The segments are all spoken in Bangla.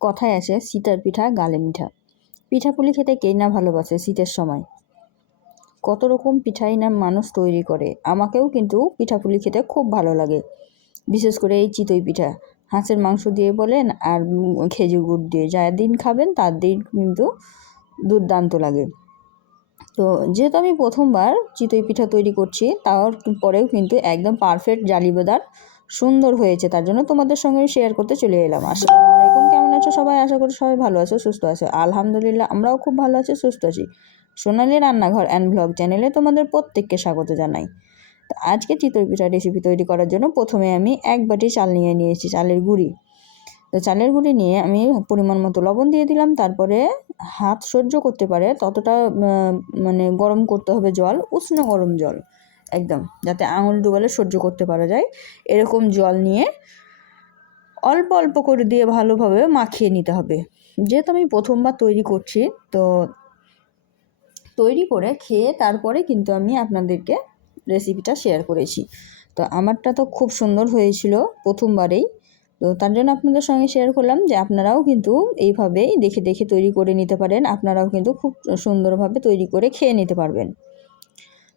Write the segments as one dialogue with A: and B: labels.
A: কথায় আসে শীতের পিঠা, গালে মিঠা। পিঠাপুলি খেতে কে না ভালোবাসে শীতের সময়? কত রকম পিঠাই না মানুষ তৈরি করে, আমাকেও কিন্তু পিঠাপুলি খেতে খুব ভালো লাগে। বিশেষ করে এই চিতই পিঠা। হাঁসের মাংস দিয়ে বলেন আর খেজুর গুড় দিয়ে, যা দিন খাবেন তার দিন কিন্তু দুর্দান্ত লাগে। তো যেহেতু আমি প্রথমবার চিতই পিঠা তৈরি করছি, তার পরেও কিন্তু একদম পারফেক্ট জালিবেদার সুন্দর হয়েছে, তার জন্য তোমাদের সঙ্গে শেয়ার করতে চলে এলাম। কেমন আছো? সবাই আশা করি সবাই ভালো আছো, সুস্থ আছো। আলহামদুলিল্লাহ, আমরাও খুব ভালো আছি, সুস্থ আছি। সোনালি রান্নাঘর অ্যান্ড ব্লগ চ্যানেলে তোমাদের প্রত্যেককে স্বাগত জানাই। তো আজকে চিতই পিঠা রেসিপি তৈরি করার জন্য প্রথমে আমি এক বাটি চাল নিয়ে নিয়েছি, চালের গুঁড়ি। তো চালের গুঁড়ি নিয়ে আমি পরিমাণ মতো লবণ দিয়ে দিলাম, তারপরে হাত সহ্য করতে পারে ততটা মানে গরম করতে হবে জল, উষ্ণ গরম জল, একদম, যাতে আঙুল ডুবালে সহ্য করতে পারা যায়। এরকম জল নিয়ে অল্প অল্প করে দিয়ে ভালোভাবে মাখিয়ে নিতে হবে। যেহেতু আমি প্রথমবার তৈরি করছি, তো তৈরি করে খেয়ে তারপরে কিন্তু আমি আপনাদেরকে রেসিপিটা শেয়ার করেছি। তো আমারটা তো খুব সুন্দর হয়েছিল প্রথমবারেই। তো তার জন্য আপনাদের সঙ্গে শেয়ার করলাম যে আপনারাও কিন্তু এইভাবেই দেখে দেখে তৈরি করে নিতে পারেন। আপনারাও কিন্তু খুব সুন্দরভাবে তৈরি করে খেয়ে নিতে পারবেন।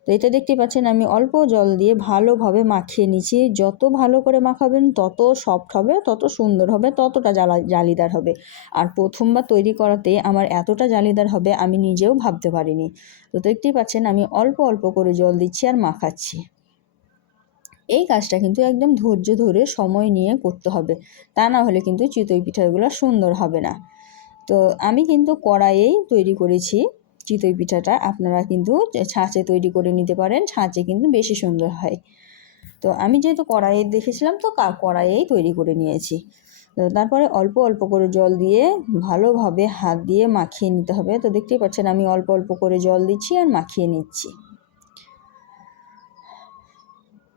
A: তো এটা দেখতে পাচ্ছেন, আমি অল্প জল দিয়ে ভালোভাবে মাখিয়ে নিচ্ছি যত ভালো করে মাখাবেন, তত সফট হবে, তত সুন্দর হবে, ততটা জ্বালা, জালিদার হবে। আর প্রথমবার তৈরি করাতে আমার এতটা জালিদার হবে, আমি নিজেও ভাবতে পারিনি। তো দেখতেই পাচ্ছেন, আমি অল্প অল্প করে জল দিচ্ছি আর মাখাচ্ছি। এই কাজটা কিন্তু একদম ধৈর্য ধরে সময় নিয়ে করতে হবে। তা না হলে কিন্তু চিতই পিঠাগুলো সুন্দর হবে না। তো আমি কিন্তু কড়াইয়েই তৈরি করেছি। চিতই পিঠাটা আপনারা কিন্তু ছাঁচে তৈরি করে নিতে পারেন, ছাঁচে কিন্তু বেশি সুন্দর হয়। তো আমি যেহেতু কড়াইয়ে দেখেছিলাম, তো কড়াইয়েই তৈরি করে নিয়েছি। তো তারপরে অল্প অল্প করে জল দিয়ে ভালোভাবে হাত দিয়ে মাখিয়ে নিতে হবে। তো দেখতেই পাচ্ছেন আমি অল্প অল্প করে জল দিচ্ছি আর মাখিয়ে নিচ্ছি।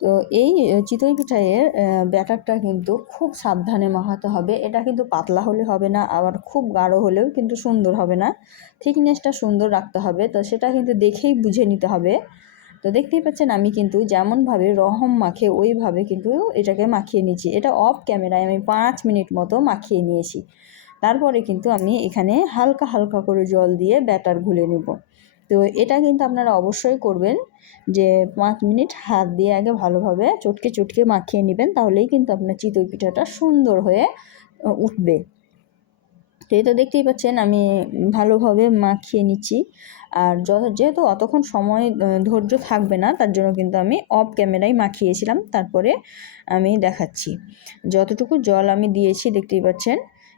A: তো এই চিতই পিঠাইয়ের ব্যাটারটা কিন্তু খুব সাবধানে মাখাতে হবে। এটা কিন্তু পাতলা হলে হবে না, আবার খুব গাঢ় হলেও কিন্তু সুন্দর হবে না। থিকনেসটা সুন্দর রাখতে হবে, তো সেটা কিন্তু দেখেই বুঝে নিতে হবে। তো দেখতেই পাচ্ছেন, আমি কিন্তু যেমনভাবে রহম মাখে, ওইভাবে কিন্তু এটাকে মাখিয়ে নিয়েছি। এটা অফ ক্যামেরায় আমি পাঁচ মিনিট মতো মাখিয়ে নিয়েছি। তারপরে কিন্তু আমি এখানে হালকা হালকা করে জল দিয়ে ব্যাটার ঘুলে নেব। তো এটা কিন্তু আপনারা অবশ্যই করবেন যে পাঁচ মিনিট হাত দিয়ে আগে ভালোভাবে চটকে চটকে মাখিয়ে নেবেন, তাহলেই কিন্তু আপনার চিতই পিঠাটা সুন্দর হয়ে উঠবে। তো এটা দেখতেই পাচ্ছেন আমি ভালোভাবে মাখিয়ে নিচ্ছি। আর যেহেতু অতক্ষণ সময় ধৈর্য থাকবে না, তার জন্য কিন্তু আমি অফ ক্যামেরায় মাখিয়েছিলাম, তারপরে আমি দেখাচ্ছি। যতটুকু জল আমি দিয়েছি, দেখতেই পাচ্ছেন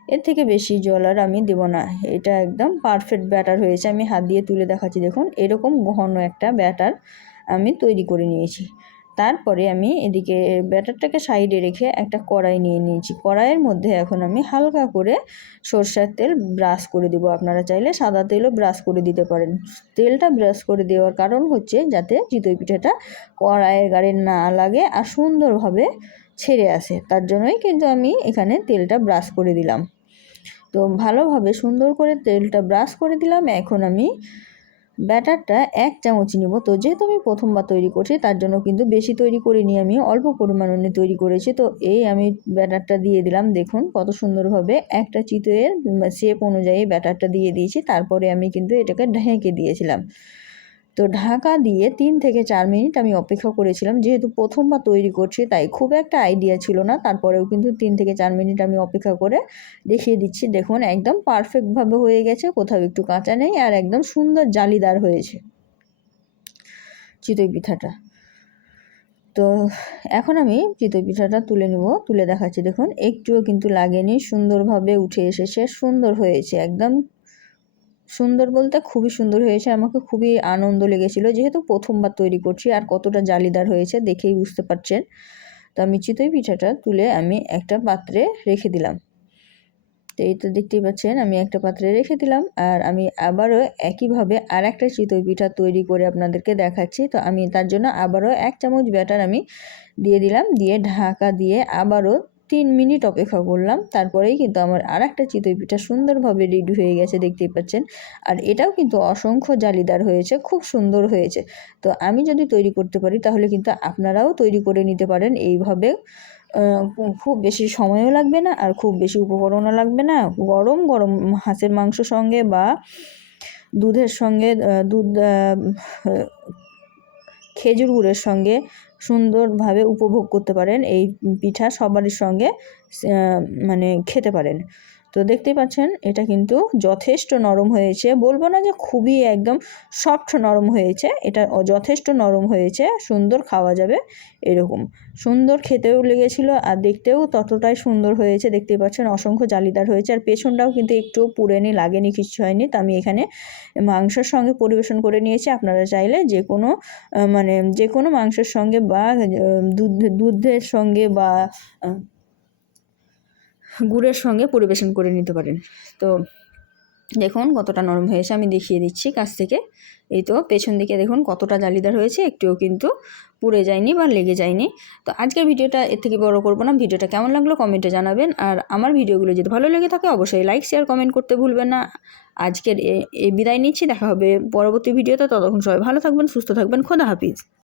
A: এর থেকে বেশি জল আর আমি দেবো না। এটা একদম পারফেক্ট ব্যাটার হয়েছে। আমি হাত দিয়ে তুলে দেখাচ্ছি, দেখুন। এরকম ঘন একটা ব্যাটার আমি তৈরি করে নিয়েছি। তারপরে আমি এদিকে ব্যাটারটাকে সাইডে রেখে একটা কড়াই নিয়ে নিয়েছি। কড়াইয়ের মধ্যে এখন আমি হালকা করে সরষের তেল ব্রাশ করে দেবো। আপনারা চাইলে সাদা তেলও ব্রাশ করে দিতে পারেন। তেলটা ব্রাশ করে দেওয়ার কারণ হচ্ছে যাতে চিতই পিঠাটা কড়াইয়ের গাড়ি না লাগে আর সুন্দরভাবে ছেড়ে আসে। তার জন্যই কিন্তু আমি এখানে তেলটা ব্রাশ করে দিলাম। তো ভালোভাবে সুন্দর করে তেলটা ব্রাশ করে দিলাম। এখন আমি ব্যাটারটা এক চামচ নিব। তো যেহেতু আমি প্রথমবার তৈরি করছি, তার জন্য কিন্তু বেশি তৈরি করিনি আমি, অল্প পরিমাণ পরিমাণে তৈরি করেছি। তো এই আমি ব্যাটারটা দিয়ে দিলাম। দেখুন কত সুন্দরভাবে একটা চিতয়ের শেপ অনুযায়ী ব্যাটারটা দিয়ে দিয়েছি। তারপরে আমি কিন্তু এটাকে ঢেকে দিয়েছিলাম। তো ঢাকা দিয়ে তিন থেকে চার মিনিট আমি অপেক্ষা করেছিলাম। যেহেতু প্রথমবার তৈরি করছি, তাই খুব একটা আইডিয়া ছিল না। তারপরেও কিন্তু তিন থেকে চার মিনিট আমি অপেক্ষা করে দেখিয়ে দিচ্ছি। দেখুন, একদম পারফেক্টভাবে হয়ে গেছে, কোথাও একটু কাঁচা নেই আর একদম সুন্দর জালিদার হয়েছে চিতই পিঠাটা। তো এখন আমি চিতই পিঠাটা তুলে নেব, তুলে দেখাচ্ছি। দেখুন, একটুও কিন্তু লাগেনি, সুন্দরভাবে উঠে এসেছে, সুন্দর হয়েছে, একদম সুন্দর বলতে খুবই সুন্দর হয়েছে। আমাকে খুবই আনন্দ লেগেছিলো। যেহেতু প্রথমবার তৈরি করছি, আর কতটা জালিদার হয়েছে দেখেই বুঝতে পারছেন। তো আমি চিতই পিঠাটা তুলে আমি একটা পাত্রে রেখে দিলাম। তো এই তো দেখতেই পাচ্ছেন, আমি একটা পাত্রে রেখে দিলাম। আর আমি আবারও একইভাবে আর একটা চিতই পিঠা তৈরি করে আপনাদেরকে দেখাচ্ছি। তো আমি তার জন্য আবারও এক চামচ ব্যাটার আমি দিয়ে দিলাম। দিয়ে ঢাকা দিয়ে আবারও তিন মিনিট অপেক্ষা করলাম, তারপরেই কিন্তু আমার আর একটা চিতই পিঠা সুন্দরভাবে রেডি হয়ে গেছে, দেখতেই পাচ্ছেন। আর এটাও কিন্তু অসংখ্য জালিদার হয়েছে, খুব সুন্দর হয়েছে। তো আমি যদি তৈরি করতে পারি, তাহলে কিন্তু আপনারাও তৈরি করে নিতে পারেন। এইভাবে খুব বেশি সময়ও লাগবে না আর খুব বেশি উপকরণও লাগবে না। গরম গরম হাঁসের মাংস সঙ্গে বা দুধের সঙ্গে দুধ খেজুর গুড়ের সঙ্গে সুন্দরভাবে উপভোগ করতে পারেন এই পিঠা সবারই সঙ্গে মানে খেতে পারেন। তো দেখতেই পাচ্ছেন, এটা কিন্তু যথেষ্ট নরম হয়েছে। বলব না যে খুবই একদম সফট নরম হয়েছে, এটা যথেষ্ট নরম হয়েছে, সুন্দর খাওয়া যাবে এরকম। সুন্দর খেতেও লেগেছিল আর দেখতেও ততটাই সুন্দর হয়েছে, দেখতেই পাচ্ছেন অসংখ্য জালিদার হয়েছে। আর পেছনটাও কিন্তু একটু পুড়েনি, লাগেনি, কিছু হয়নি। তো আমি এখানে মাংসের সঙ্গে পরিবেশন করে নিয়েছি। আপনারা চাইলে যে কোনো মানে যে কোনো মাংসের সঙ্গে বা দুধ, দুধের সঙ্গে বা গুড়ের সঙ্গে পরিবেশন করে নিতে পারেন। তো দেখুন কতটা নরম হয়েছে আমি দেখিয়ে দিচ্ছি কাছ থেকে। এই তো পেছন দিকে দেখুন কতটা জালিদার হয়েছে, একটুও কিন্তু পুড়ে যায়নি বা লেগে যায়নি। তো আজকের ভিডিওটা এর থেকে বড় করব না। ভিডিওটা কেমন লাগল কমেন্টে জানাবেন। আর আমার ভিডিওগুলো যদি ভালো লেগে থাকে অবশ্যই লাইক, শেয়ার, কমেন্ট করতে ভুলবেন না। আজকের এই বিদায় নিচ্ছি। দেখা হবে পরবর্তী ভিডিওতে। ততক্ষণ সবাই ভালো থাকবেন, সুস্থ থাকবেন। খোদা হাফিজ।